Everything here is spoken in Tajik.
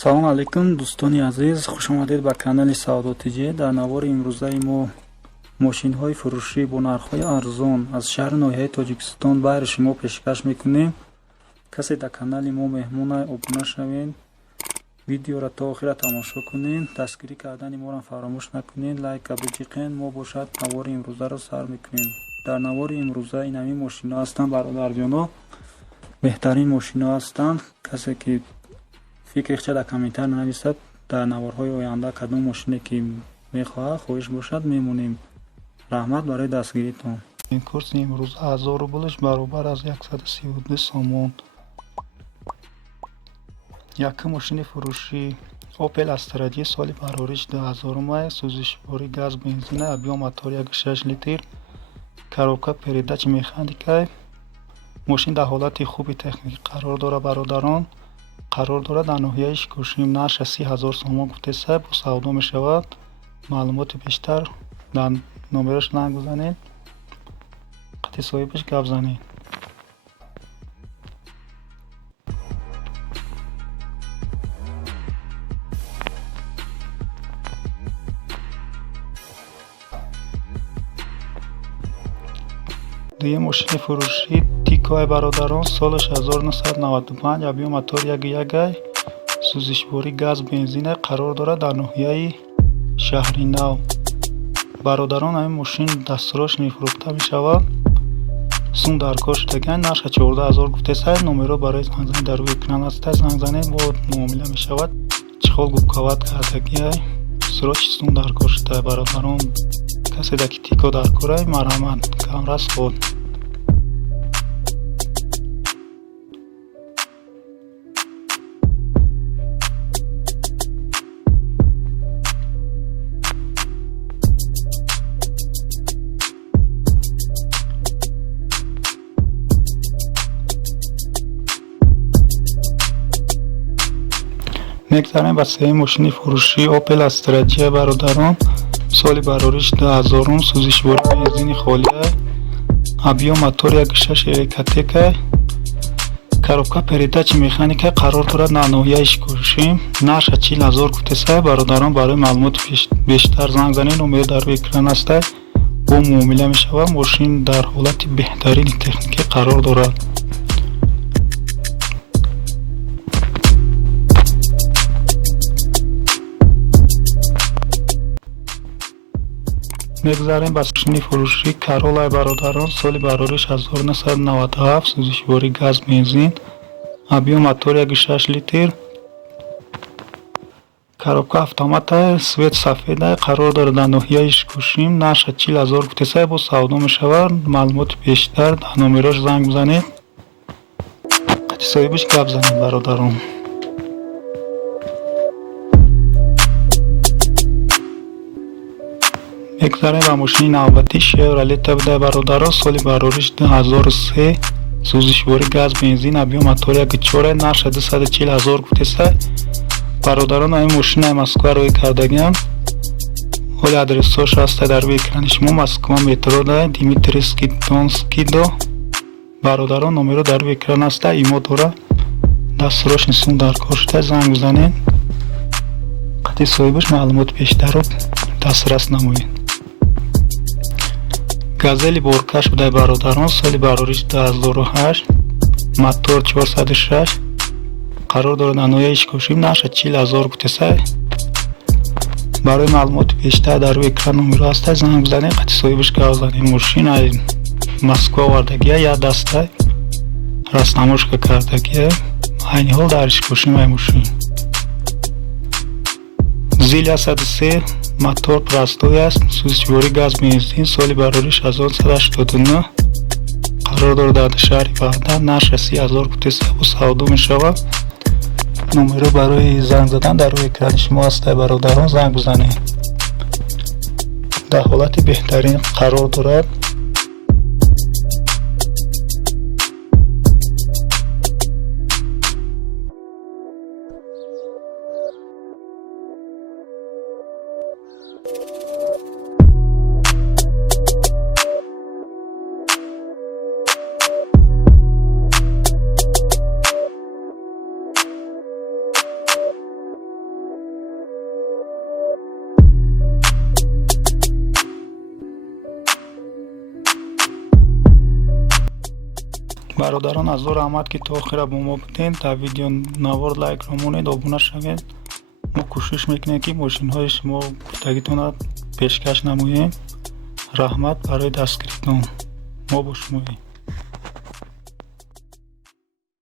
салом алайкум дӯстони азиз, хушомадед ба канали Саодотиҷи. Дар навори имрӯзаи мо мошинҳои фурӯшӣ бо нархҳои арзон аз шаҳри ноҳияи Тоҷикистон байри шумо пешкаш мекунем. касе дар канали мо меҳмонай, обуна шавед, видеоро то охира тамошо кунед, дастгирӣ кардани моро фаромӯш накунед, лайка бичиқен. мо бошад навори имрӯзаро сар мекунем. дар навори имрӯза ин ҳамин мошинҳо ҳастанд бародарҷоно, беҳтарин мошинҳо ҳастанд. касе ки фикрихча дар комментар нависад дар наворҳои оянда кадом мошине ки мехоҳад, хоҳиш бошад мемонем. раҳмат барои дастгиритон. Курси имрӯз 1000 рублш баробар аз 132 сомон. Якум мошини фурӯшӣ Opel Astra J соли барориш 2000 май, сӯзишворӣ газ бензина, объем мотор 1.6 литр, коробка передачи механикай. мошин дар ҳолати хуби техникӣ қарор дорад. бародарон, қарор дорад дар ноҳияи Шикушим. нарша 30,000 сомон гуфтеса бо савдо мешавад. маълумоти бештар дар номерош занг бизанед, қати соҳибаш гап занед. дуюм мошини фурӯшӣ Тикои бародарон, солаш 1995, объем мотор 1.1, сӯзишворӣ газ бензина, қарор дорад дар ноҳияи Шаҳри Нав. бародарон, ҳамин мошин дастфурӯш мефурӯхта мешавад. сум дар кор шудаган, нарша 14000 гуфтеса. номеро барои зангзанӣ дар рӯи экран аста. занг занед, бо муомила мешавад. чихол губковат кардагиай, сӯрочи сум дар кор шуда. бародарон, касе дар ки Тико дар корай, марҳамат, камрас ход. мегзарем ба сеюм мошини фурӯшӣ Opel Astra J бародарон, соли барориш 2000, сӯзишворӣ бензини холия, объем мотор 1.6 электрика, коробка передачи механика, қарор дорад дар ноҳияи Шикушим. нарша 40000 гуфтеса. бародарон, барои маълумоти бештар занг занед. номеро дар рӯи экран аста. бо муомила мешавад. мошин дар ҳолати беҳтарини техникӣ қарор дорад. мегзарем ба мошини фурӯшӣ Королаи бародарон, соли барориш 1997, сӯзишворӣ газ бензин, объем мотор 1.6 литр, коробка автомата, свет сафеда, қарор дорад дар ноҳияи Шикушим. нарша 40000 гуфтеса бо савдо мешавад. маълумоти бештар дар номерош занг бизанед, қати соҳибаш гап занед. бародарон, мегзарем ба мошини навбатӣ Chevrolet Tahoe бародарон, соли барориш 2003, сӯзишворӣ газ бензин, объем мотор 1.4, нарша 240000 гуфтеса. бародарон, ҳамин мошинаи Москва рӯй кардагиам. ҳоли адресош аста дар рӯи экрани шумо. Москва метро Димитрийский Донский до. бародарон, номеро дар рӯи экран аста. имо дора дастфурӯши сум дар кор шуда. занг бизанед, қати соҳибаш маълумоти бештарро дастрас намоед. газели боркаш будай бародарон, соли барориш 2008, мотор 406, қарор дорад дар ноҳияи Шикушим. нарша 40000 гуфтеса. барои маълумоти бештар дар рӯи экран номеро аста. занг бизанед, қати соҳибаш гап занед. мошина Москва овардагия, як даста раснамоишка кардагия. айни ҳол дар Шикушим ай мошин. Зилия 103, мотор простой аст, сӯзишворӣ газ бензин, соли барориш 1989, қарор дорад дар шаҳри Бағдад. нарша 30000 гуфтеса бо савдо мешавад. номеро барои занг задан дар рӯи экрани шумо аста. бародарон, занг бизанед. дар ҳолати беҳтарин қарор дорад. برادران از زحمت که تا آخر با ما بودین، در ویدیو نوار لایک رو مونید، آبونه شوید. ما کوشش میکنیم که ماشین های شما گفتگیتون را پیشکش نموییم. رحمت برای دستگیریتون. ما با شماییم.